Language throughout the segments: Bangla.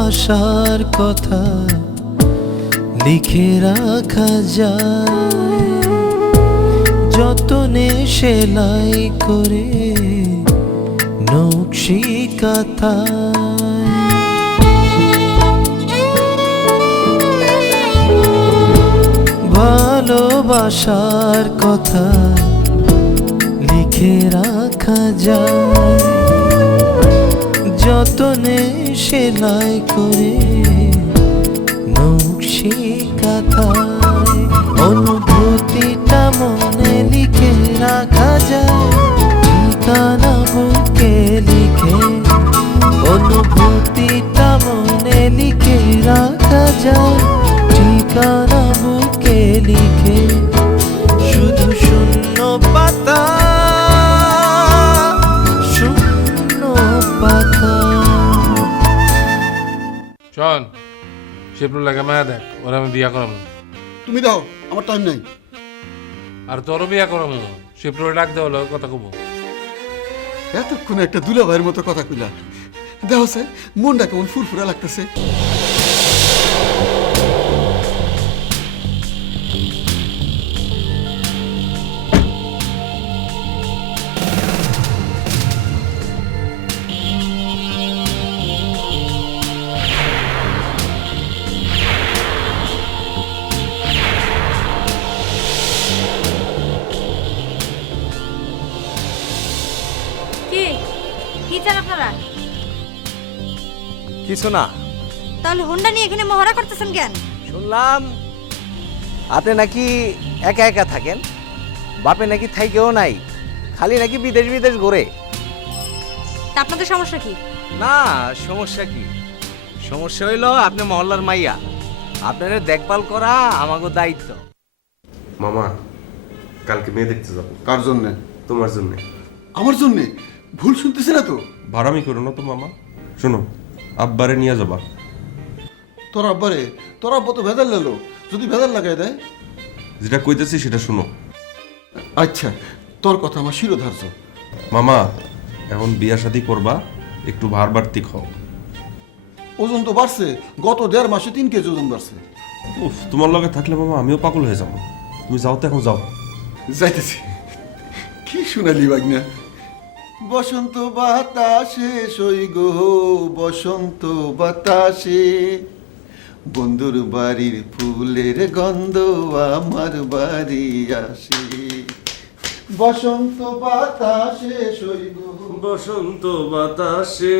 ভালোবাসার কথা লিখে রাখা যায়, যতনে সেলাই করে নকশি কাঁথায়। ভালোবাসার কথা লিখে রাখা যায়, যতনে সেলাই করে নকশি কাঁথায়। অনুভূতিটা মনে লিখে রাখা যায়, ঠিকানা বুকে লিখে। অনুভূতিটা মনে লিখে রাখা যায়, ঠিকানা বুকে লিখে। শুধু শূন্য পাতা, শূন্য পাতা। শোন, শিবনুর লাগে মায়া দেখ, ওরা আমি বিয়া করাম। তুমি দাও, আমার টাইম নাই। আর তোরও বিয়া করাম, শিবনুরে ডাক দেওয়া হলো কথা কব। এতক্ষণে একটা দুলাভাইয়ের মতো কথা কইলা। দেখো সে মনটা কেমন ফুরফুরা লাগতেছে। কি চান আপনারা? কিছু না। তাহলে হোন্ডা নিয়ে এখানে মহড়া করতেছেন কেন? শুনলাম আপনি নাকি একা একা থাকেন, বাপে নাকি থাইকেও নাই, খালি নাকি বিদেশ বিদেশ ঘোরে। তা আপনাদের সমস্যা কি? না, সমস্যা কি? সমস্যা হইল আপনি মহল্লার মাইয়া, আপনার দেখভাল করা আমাগো দায়িত্ব। মামা, কালকে মেয়ে দেখতে যাবো। কার জন্য? তোমার জন্য। আমার জন্য? ভুল শুনতেছি না তো? ভাড়ামি করো না তো মামা। শোনো, আব্বারে নিয়ে যাবা। তোর আব্বারে? তোর আব্বা তো ভেজাল লেলো, যদি ভেজাল লাগাই দেয়। যেটা কইতেছি সেটা শোনো। আচ্ছা, তোর কথা আমার শিরোধার্য। মামা, এখন বিয়া শাদী করবা, একটু ভার বাড়তি খাও। ওজন তো বাড়ছে, গত 1.5 মাসে 3 কেজি ওজন বাড়ছে। উফ, তোমার লগে থাকলে মামা আমিও পাগল হয়ে যাবো। তুমি যাও তো, এখন যাও। যাইতেছি। কি শুনালি বাগনা? বসন্ত বাতাসে সই গো, বসন্ত বাতাসে বন্ধুর বাড়ির ফুলের গন্ধ আমার বাড়ি আসে। বসন্ত বাতাসে সই গো, বসন্ত বাতাসে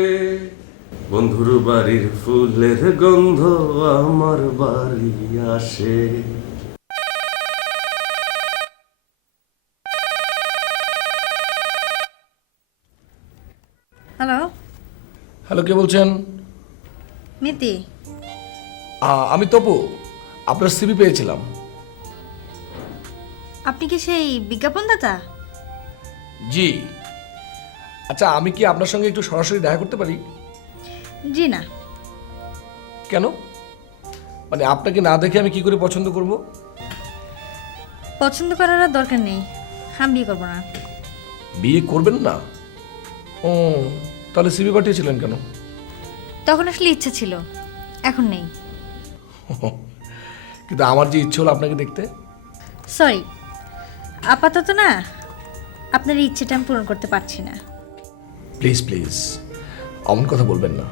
বন্ধুর বাড়ির ফুলের গন্ধ আমার বাড়ি আসে। হ্যালো, হ্যালো, কে বলছেন? মিতি। আমি তপু, আপনার সিভি পেয়েছিলাম। আপনি কি সেই বিজ্ঞাপনদাতা? জি। আচ্ছা, আমি কি আপনার সঙ্গে একটু সরাসরি দেখা করতে পারি? জি না। কেন? মানে আপনাকে না দেখে আমি কি করে পছন্দ করব? পছন্দ করার আর দরকার নেই, আমি বিয়ে করবো না। বিয়ে করবেন না? ও, তাহলে সিভি পাঠিয়েছিলেন কেন? তখন আসলে ইচ্ছা ছিল, এখন নেই। কিন্তু আমার যে ইচ্ছে হলো আপনাকে দেখতে। সরি, আপাতত না, আপনার এই ইচ্ছেটা আমি পূরণ করতে পারছি না। প্লিজ প্লিজ, অমন কথা বলবেন না।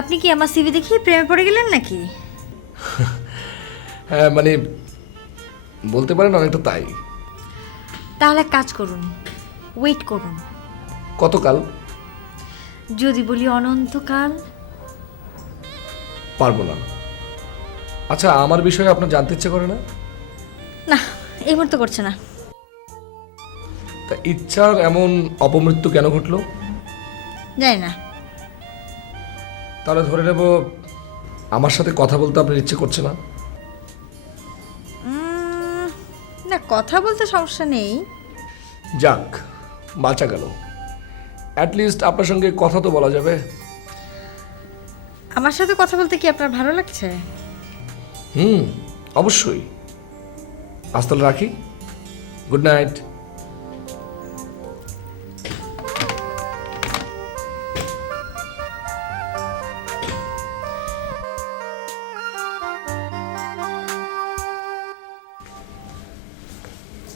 আপনি কি আমার সিভি দেখি প্রেমে পড়ে গেলেন নাকি? হ্যাঁ, মানে বলতে পারেন অনেকটা তাই। তাহলে এক কাজ করুন, ওয়েট করুন। কতকাল? যদি বলি অনন্তকাল। পারবো না। আচ্ছা, আমার বিষয়ে আপনার জানতে ইচ্ছে করে না? না, এই মুহূর্তে করছে না। তা ইচ্ছার এমন অপমৃত্যু কেন ঘটলো? জানি না। তাহলে ধরে নেব আমার সাথে কথা বলতে আপনার ইচ্ছে করছে না? না, কথা বলতে সমস্যা নেই। যাক, বাঁচা গেল। অ্যাটলিস্ট আপনার সঙ্গে কথা তো বলা যাবে। আমার সাথে কথা বলতে কি আপনার ভালো লাগছে? অবশ্যই। আজ তাহলে রাখি। Good night.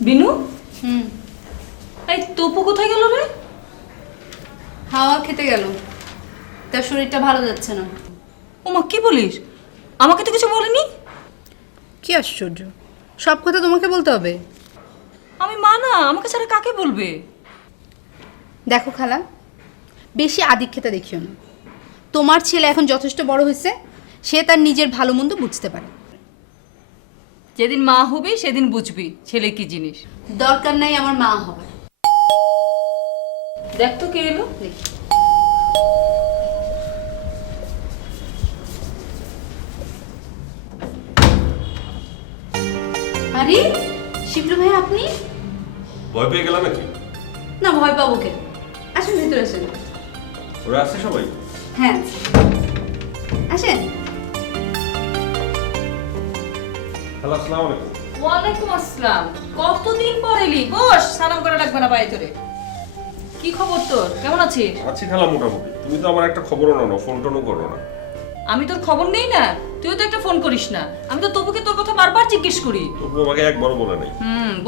বিনু এই তপু কোথায় গেল রে? হাওয়া খেতে গেল, তার শরীরটা ভালো যাচ্ছে না। ওমা কি বলিস? আমাকে তো কিছু বলেনি। কি আশ্চর্য, সব কথা তোমাকে বলতে হবে? আমি মা না, আমাকে ছাড়া কাকে বলবে? দেখো খালা, বেশি আদিক্ষেতা দেখিও না। তোমার ছেলে এখন যথেষ্ট বড় হয়েছে, সে তার নিজের ভালো মন্দ বুঝতে পারে। যেদিন মা হবি সেদিন বুঝবি ছেলে কি জিনিস। দরকার নাই আমার মা হবার। দেখ তো কে এলো। দেখি আরে শিবলু ভাই, আপনি? ভয় পেয়ে গেলাম নাকি? না, ভয় পাবো কেন? আসুন ভিতরে আসেন। ওরা আসছে সবাই? হ্যাঁ আসেন। হ্যালো, আসসালামু আলাইকুম। ওয়ালাইকুম আসসালাম। কতদিন পর এলি? বস, সালাম করা লাগবে না পায়ে ধরে। কি খবর তোর? কেমন আছিস? আছি খালা মোটামুটি। তুমি তো আমার একটা খবরও নাও না, ফোন টোনও করো না। আমি তোর খবর নেই না? তুইও তো একটা ফোন করিস না। আমি তো তবুকে তোর কথা বারবার জিজ্ঞেস করি। তবু আমাকে একবারও বলে নাই।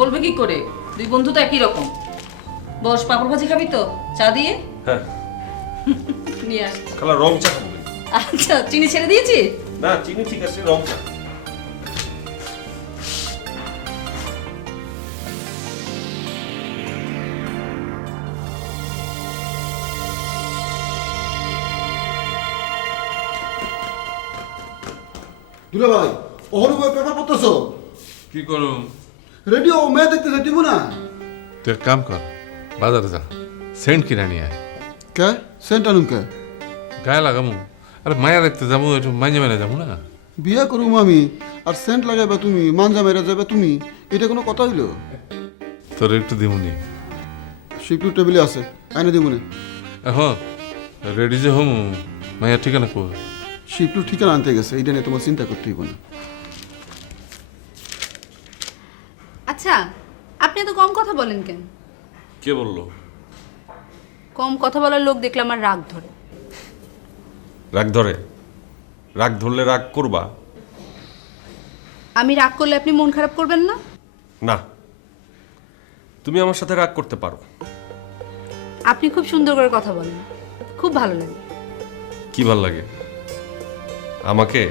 বলবে কি করে? দুই বন্ধু তো একই রকম। বস, পাপড় ভাজি খাবি তো? চা দিয়ে হ্যাঁ নিয়ে আস। খালা, রং চা খাবো। আচ্ছা, চিনি ছেড়ে দিয়েছি? না, চিনি ঠিক আছে, রং চা। দুলা ভাই, ওর উপরে পেপার পড়তেছো? কি করুম? রেডিও মেয়ে দেখতে দিব না? তুই এক কাম কর, বাজারে যা, সেন্ট কিনা নিয়ে আয়। কে সেন্ট আনুম কে? গায়ে লাগামু। আরে মায়া দেখতে যাবো, একটু মাইনে মেনে যাবো না? বিয়া করুম আমি, আর সেন্ট লাগাইবা তুমি, মানজা মেরে যাবে তুমি, এটা কোনো কথা হইলো? তোর একটু দিমুনি। শিবলুর টেবিলে আছে, আইনে দিব না। এখন রেডি যে হমু, মায়া ঠিকানা কো? শিবলুর ঠিকানা আনতে গেছে, এইটা নিয়ে তোমার চিন্তা করতে হইব না। আচ্ছা, আপনি এত কম কথা বলেন কেন? কে বললো? কম কথা বলার লোক দেখলে আমার রাগ ধরে। রাগ ধরে? রাগ ধরলে রাগ করবা? আমি রাগ করলে আপনি মন খারাপ করবেন না? না, তুমি আমার সাথে রাগ করতে পারো। আপনি খুব সুন্দর করে কথা বলেন, খুব ভালো লাগে। কি ভাল লাগে? আমাকে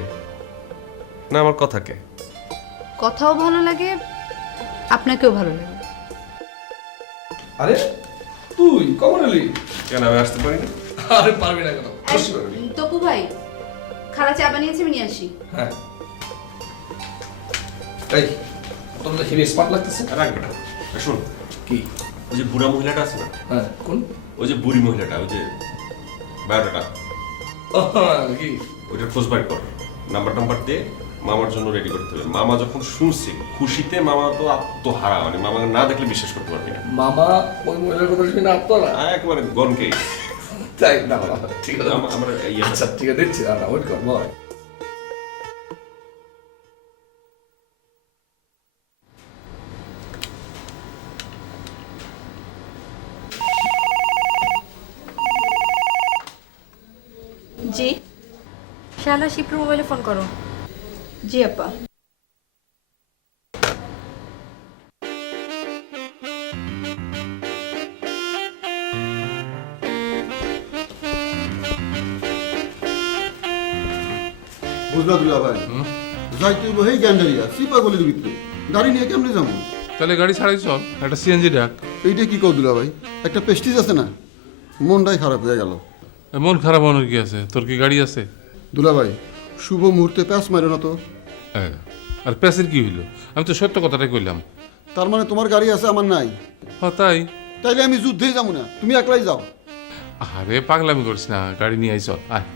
না আমার কথাকে? কথাও ভালো লাগে, আপনাকেও ভালো লাগে। আরে তুই কখন এলি? কেন আমি আসতে পারি না? আরে পারবি না কেন? অবশ্যই পারবি। তপু ভাই, খালা চা বানিয়েছে, আমি নিয়ে আসি। হ্যাঁ এই তোর তো হেভি স্মার্ট লাগতেছে। রাখবে না। শোন, কি? ওই যে বুড়া মহিলাটা আছে না, হ্যাঁ কোন? ওই যে বুড়ি মহিলাটা, ওই যে বায়োডাটা, কি? ওইটার খোঁজ বাইর কর, নাম্বার দিয়ে মামার জন্য রেডি করতে হবে। মামা যখন শুনছে, খুশিতে মামা তো আত্মহারা, মানে মামা না দেখলে বিশ্বাস করতে পারবি না। মামা ওই মহিলার কথা শুনে না আপনারা? একেবারে গনকে। তাই না? ঠিক আছে, আমরা আচ্ছা ঠিক আছে, দেখছি। ওয়েট কর, বল। জি শালা, শিপ্রু মোবাইলে ফোন করো। জি আপা। বুঝলা দুলা ভাই, যাইতে হইব এই গ্যান্ডারিয়া সিপা গলির ভিতরে, গাড়ি নিয়ে কেমনে যাবো? তাহলে গাড়ি ছাড়াই চল, একটা সিএনজি ডাক। এইটা কি কও দুলা ভাই, একটা পেস্টিজ আছে না, মনটাই খারাপ হয়ে গেল। মন খারাপ হওয়ার কি আছে? তোর কি গাড়ি আছে? দুলা ভাই, শুভ মুহূর্তে প্যাঁচ মারো না তো। আর প্যাসের কি হইলো? আমি তো সত্য কথাটাই কইলাম। তার মানে তোমার গাড়ি আছে, আমার নাই? হ্যাঁ তাই। তাইলে আমি যুদ্ধেই যাবো না, তুমি একলাই যাও। আরে পাগলামি করিস না, গাড়ি নিয়ে আই চল, আয়।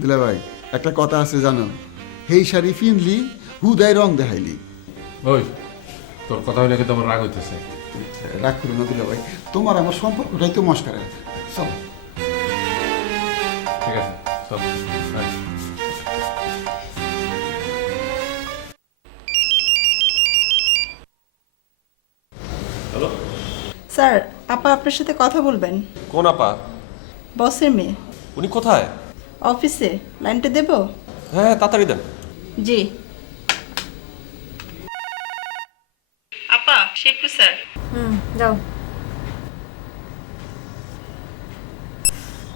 দুলা ভাই, একটা কথা আছে জানো, হেই শাড়ি ফিনলি হুদায় রং দেখাইলি। ওই তোর কথা হইলে কিন্তু আমার রাগ হইতেছে। রাগ করো না দুলা ভাই, তোমার আমার সম্পর্কটাই তো মস্কারা। চল। ঠিক আছে চল, আয়। হ্যালো, স্যার, আপা আপনার সাথে কথা বলবেন। কোন আপা? বসের মেয়ে। উনি কোথায়? অফিসে। লাইনটা দেব? হ্যাঁ, তাড়াতাড়ি দেন। জি। আপা, শিবলু স্যার। যাও।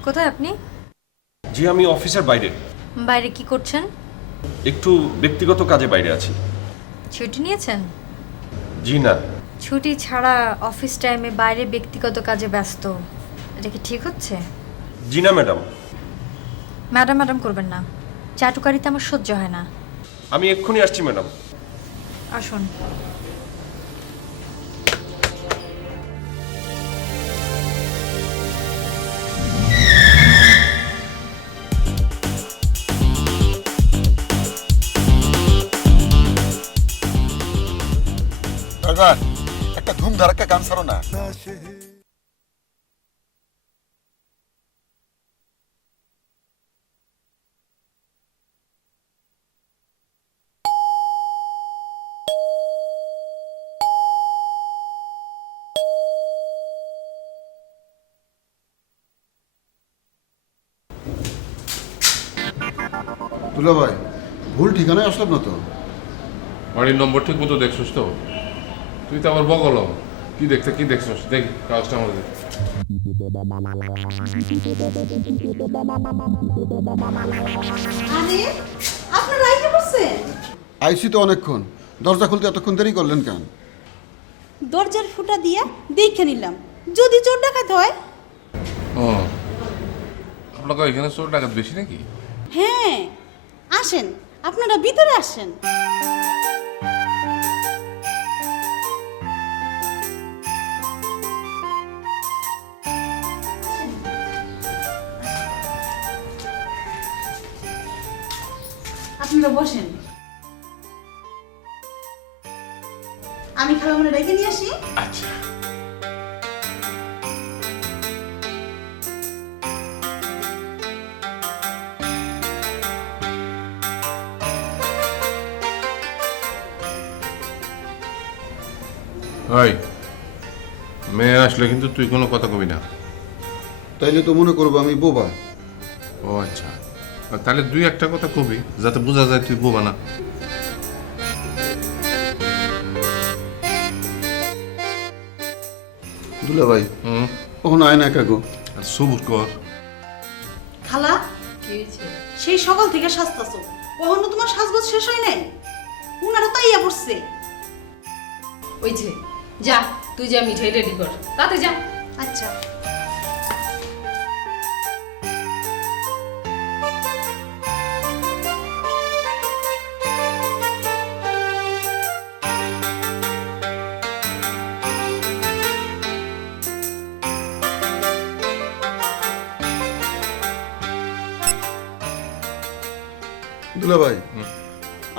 কোথায় আপনি? জি আমি অফিসের বাইরে, বাইরে কি করছেন? একটু ব্যক্তিগত কাজে বাইরে আছি। ছুটি নিয়েছেন? জি না। ছুটি ছাড়া অফিস টাইমে বাইরে ব্যক্তিগত কাজে ব্যস্ত, এটা কি ঠিক হচ্ছে? জি না ম্যাডাম। ম্যাডাম ম্যাডাম করবেন না, চাটুকারিতে আমার সহ্য হয় না। আমি এক্ষুনি আসছি ম্যাডাম। আসুন। ড্রাইভার, একটা ধুম ধারাক্কা গান ছাড়ো না। দুলা ভাই, ভুল ঠিকানায় আসলাম না তো? বাড়ির নম্বর ঠিক মতো দেখছিস তো? তুই তো আবার বগলম, কি দেখছিস? দেখি কাজটা আমাদের দেখ। আরে আপনারা আইতে বসছেন? আইসি তো অনেকক্ষণ, দরজা খুলতে এতক্ষণ দেরি করলেন কেন? দরজার ফুটা দিয়ে দেখে নিলাম, যদি চোর ডাকাত হয়। ও, আপনাকে এখানে চোর ডাকাত বেশি নাকি? হ্যাঁ, আসেন, আপনারা ভিতরে আসেন। আপনারা বসেন, আমি খালামনে ডেকে নিয়ে আসি। আচ্ছা। ওই মেয়ে আসলে কিন্তু তুই কোনো কথা কবি না। তাইলে তো মনে করবো আমি বোবা। ও আচ্ছা, তাহলে দুই একটা কথা কবি যাতে বোঝা যায় তুই বোবা না। দুলা ভাই, কখন আয় না কাগো। আর সবুর কর। খালা, সেই সকাল থেকে সাজতাছো, কখনো তোমার সাজগোজ শেষ হয় নাই? উনারা তাইয়া পড়ছে। ওই যে যা, তুই যা মিঠাই রেডি কর, তাতে যা। আচ্ছা। দুলা ভাই,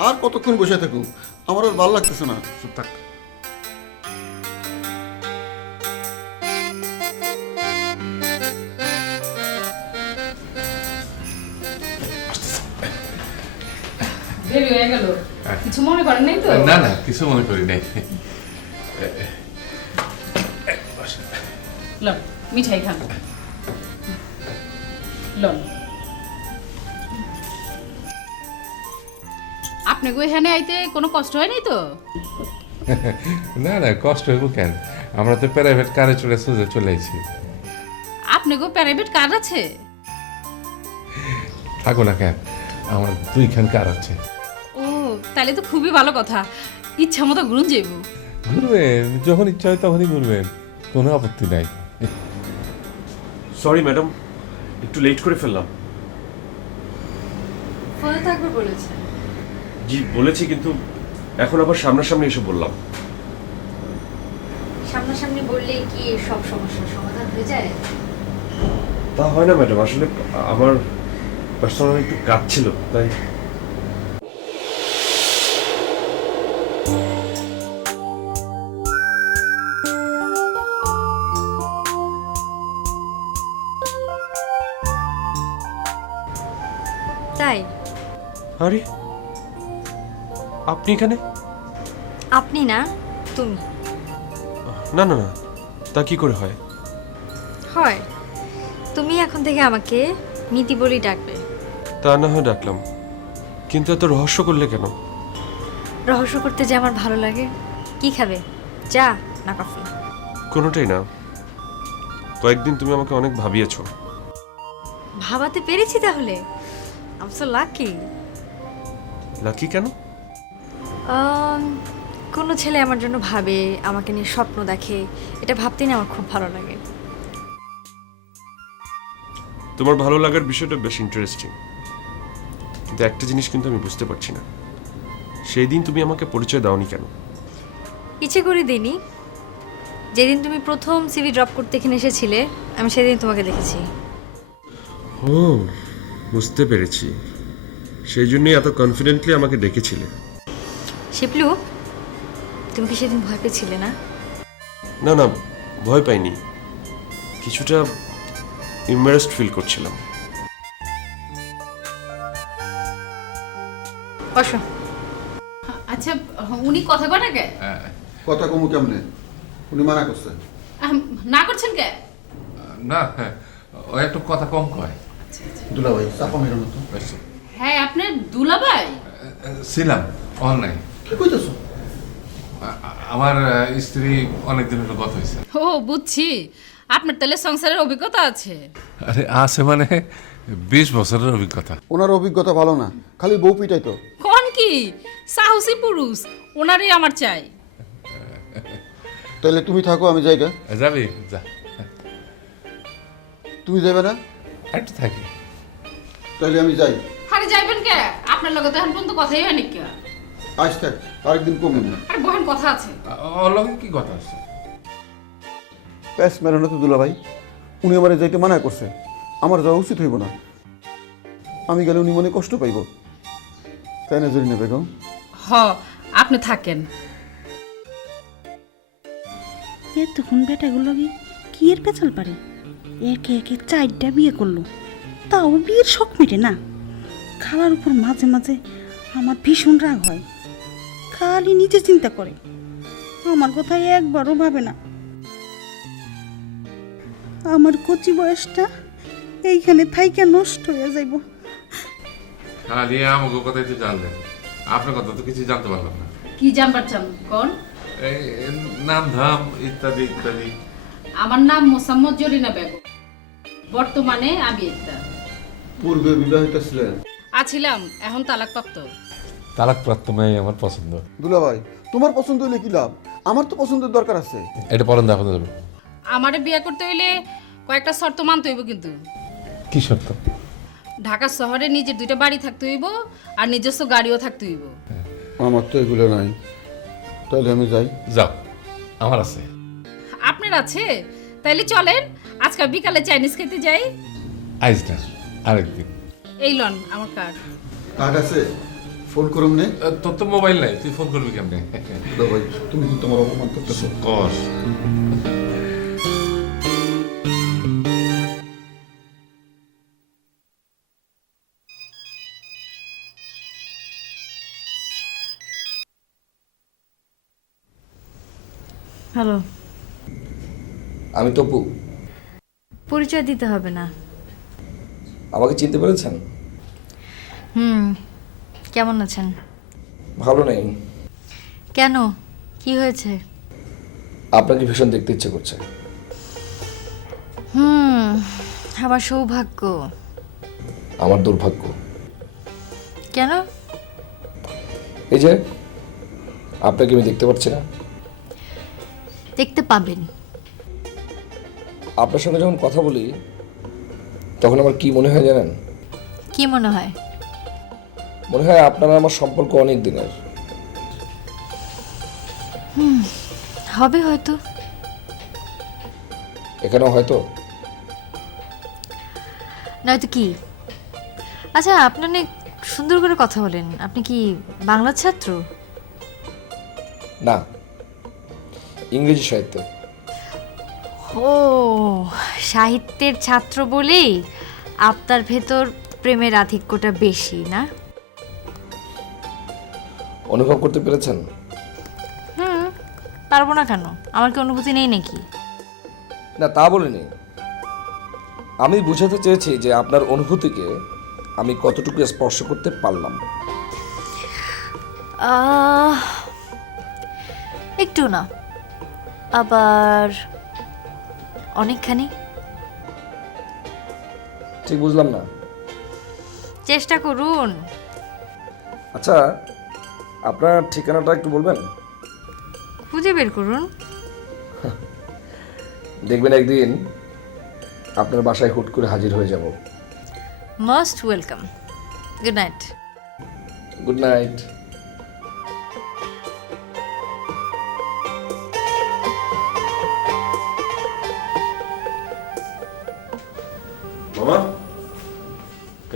আর কতক্ষণ বসে থাকো? আমার আর ভালো লাগতেছে না। চুপ থাক। দেরি হয়ে গেল, কিছু মনে করেন নাই তো? না না, কিছু মনে করি নাই। লন মিঠাই খান, লন। আপনাকে এখানে আইতে কোনো কষ্ট হয় নাই তো? না না, কষ্ট হইব কেন? আমরা তো প্রাইভেট কারে চলে আইছি। আপনাকেও প্রাইভেট কার আছে? থাকো না কেন, আমার দুইখান কার আছে। ও, তাহলে তো খুবই ভালো কথা, ইচ্ছা মতো ঘুরুন যাইব। ঘুরবেন, যখন ইচ্ছা হয় তখনই ঘুরবেন, কোনো আপত্তি নাই। সরি ম্যাডাম, একটু লেট করে ফেললাম। ফোনে থাকবে বলেছে। জি বলেছি, কিন্তু এখন আবার সামনাসামনি এসে বললাম। সামনাসামনি বললেই কি সব সমস্যার সমাধান হয়ে যায়? তা হয় না ম্যাডাম, আসলে আমার পার্সোনাল একটু কাজ ছিল তাই। তাই? আরে আপনি এখানে? আপনি না, তুমি। না না না, তা কি করে হয়? হয়, তুমি এখন থেকে আমাকে নীতি বলেই ডাকবে। তা না হয় ডাকলাম, কিন্তু এত রহস্য করলে কেন? রহস্য করতে যে আমার ভালো লাগে। কি খাবে? চা না কফি? কোনোটাই না। কয়েকদিন তুমি আমাকে অনেক ভাবিয়েছো। ভাবাতে পেরেছি তাহলে? আম সো লাকি। লাকি কেন? কোনো ছেলে আমার জন্য ভাবে, আমাকে নিয়ে স্বপ্ন দেখে, এটা ভাবতেই না আমার খুব ভালো লাগে। তোমার ভালো লাগার বিষয়টা বেশ ইন্টারেস্টিং, কিন্তু একটা জিনিস কিন্তু আমি বুঝতে পারছি না, সেই দিন তুমি আমাকে পরিচয় দাওনি কেন? ইচ্ছে করে দিইনি। যেদিন তুমি প্রথম সিভি ড্রপ করতে এখানে এসেছিলে, আমি সেদিন তোমাকে দেখেছি। ও, বুঝতে পেরেছি। সেই জন্যই এত কনফিডেন্টলি আমাকে ডেকেছিলে। শিপলু, তুমি কি সেদিন ভয় পেয়েছিলে না? না না, ভয় পাইনি, কিছুটা ইম্বারেসড ফিল করছিলাম। বসো। আচ্ছা, উনি কথা কয় না কে? কথা কমু কেমনে? উনি মানা করছে। না করছেন কে? না, ও একটু কথা কম কয়। দুলা ভাই চাপা মেরো না তো। হ্যাঁ, আপনার দুলাভাই? ছিলাম, অন নাই। কি কইতেছো? আমার স্ত্রী অনেকদিন হলো গত হয়েছে। ও, বুঝছি। আপনার তাহলে সংসারের অভিজ্ঞতা আছে? আরে আছে মানে 20 বছরের অভিজ্ঞতা। ওনার অভিজ্ঞতা ভালো না, খালি বউ পিটাই তো। কোন কি সাহসী পুরুষ, ওনারই আমার চাই। তাহলে তুমি থাকো, আমি যাইগা। যাবি? যা। তুমি যাবে না? একটু থাকি। তাহলে আমি যাই। আরে যাইবেন কে? আপনার লগে তো এখন পর্যন্ত কথাই হয়নি কে? আজ থাক, আরেকদিন কমু না। আরে বহেন, কথা আছে। ওর লগে কি কথা আছে? প্যাস মেরো না তো দুলা ভাই। উনি আমার যাইতে মানা করছে, আমার যাওয়া উচিত হইব না। আমি গেলে উনি মনে কষ্ট পাইব, তাই না জরিনা বেগম? হ, আপনি থাকেন। এতক্ষণ বেটাগুলো কি এর পেছাল পারে? একে একে 4টা বিয়ে করলো, তাও বিয়ের শখ মেটে না। খালার উপর মাঝে মাঝে আমার ভীষণ রাগ হয়, খালি নিজে চিন্তা করে, আমার কথা একবারও ভাবে না। আমার কচি বয়সটা এইখানে থাইকা নষ্ট হয়ে যাইব। খালি আমাকে কথাই তো জানলেন, আপনার কথা তো কিছু জানতে পারলাম না। কি জানবার চান কোন? এই নাম ধাম ইত্যাদি ইত্যাদি। আমার নাম মোসাম্মদ জরিনা বেগম, বর্তমানে আমি এটা পূর্বে বিবাহিত ছিলেন? আছিলাম, এখন তালাকপ্রাপ্ত। তালাকপ্রাপ্ত মেয়ে আমার পছন্দ। দুলা ভাই, তোমার পছন্দ হইলে কি লাভ? আমার তো পছন্দের দরকার আছে। এটা পরেন দেখা যাবে। আমারে বিয়ে করতে হইলে কয়েকটা শর্ত মানতে হইব কিন্তু। কি শর্ত? ঢাকা শহরে নিজের 2টা বাড়ি থাকতে হইব, আর নিজস্ব গাড়িও থাকতে হইব। আমার তো এগুলো নাই, তাহলে আমি যাই। যাও, আমার আছে। আপনার আছে? তাইলে চলেন আজকে বিকালে চাইনিজ খেতে যাই। আইজ না, আরেকদিন। এই লন আমার কার্ড। কার্ড আছে, ফোন করুন নে। তোর তো মোবাইল নাই, তুই ফোন করবি কেমনে? দুলা ভাই, তুমি কিন্তু আমার অপমান করতেছো। কর। হ্যালো। আমি তপু। পরিচয় দিতে হবে না। আমাকে চিনতে পেরেছেন? কেমন আছেন? ভালো নেই। কেন, কি হয়েছে? আপনাকে ভীষণ দেখতে ইচ্ছে করছে। আমার সৌভাগ্য। আমার দুর্ভাগ্য। কেন? এই যে আপনাকে আমি দেখতে পাচ্ছি না। দেখতে পাবেন। আপনার সঙ্গে যখন কথা বলি তখন আমার কি মনে হয় জানেন? কি মনে হয়? মনে হয় আপনার আমার সম্পর্ক অনেক দিনের। হবে হয়তো। এখানেও হয়তো। নয়তো কি? আচ্ছা, আপনি অনেক সুন্দর করে কথা বলেন। আপনি কি বাংলা ছাত্র? না, ইংরেজি সাহিত্যে। ও, সাহিত্যের ছাত্র বলেই আপনার ভেতর প্রেমের আধিক্যটা বেশি না? অনুভব করতে পেরেছেন? পারবো না কেন? আমার কি অনুভূতি নেই নাকি? না, তা বলিনি। আমি বুঝাতে চেয়েছি যে আপনার অনুভূতিকে আমি কতটুকু স্পর্শ করতে পারলাম। একটু না, আবার অনেকখানি। ঠিক বুঝলাম না। চেষ্টা করুন। আচ্ছা, আপনার ঠিকানাটা একটু বলবেন? খুঁজে বের করুন। দেখবেন একদিন আপনার বাসায় হুট করে হাজির হয়ে যাব। Most welcome. Good night. Good night. মামা,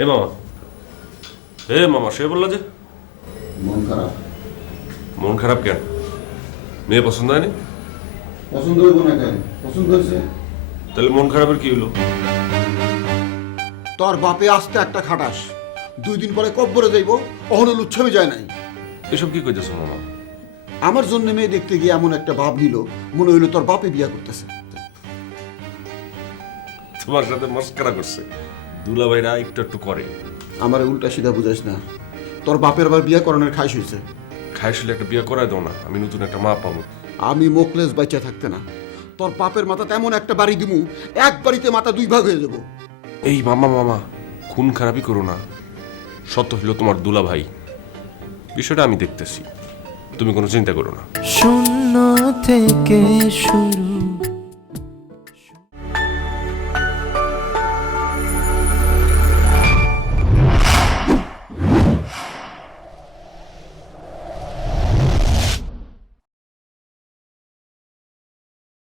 এ মামা, মামা সে বললো যে মন খারাপ। মন খারাপ কেন? মেয়ে পছন্দ হয়নি? পছন্দ হইব না কেন? পছন্দ হয়েছে। তাহলে মন খারাপের কি হলো? তোর বাপে আসতে একটা খাটাস, 2 দিন পরে কব্বরে যাইব, অহনো লুচ্ছামি যায় নাই। এসব কি কইতেছো মামা? আমার জন্য মেয়ে দেখতে গিয়ে এমন একটা ভাব নিল, মনে হইলো তোর বাপে বিয়া করতেছে। তোমার সাথে মস্করা করছে। দুলাভাইরা একটু একটু করে। আমার উল্টা সিধা বুঝাইস না, তোর বাপের আবার বিয়া করানোর খাইশ হয়েছে। খাইছিলে একটা বিয়ে করায় দাও না, আমি নতুন একটা মা পাবো। আমি মোকলেস বাচ্চা থাকতে না তোর বাপের মাথা তেমন একটা বাড়ি দিমু, এক বাড়িতে মাথা 2 ভাগ হয়ে যাব। এই মামা, খুন খারাপই করো না। সত্য হলো তোমার দুলাভাই। বিষয়টা আমি দেখতেছি, তুমি কোনো চিন্তা করো না। শূন্য থেকে শুরু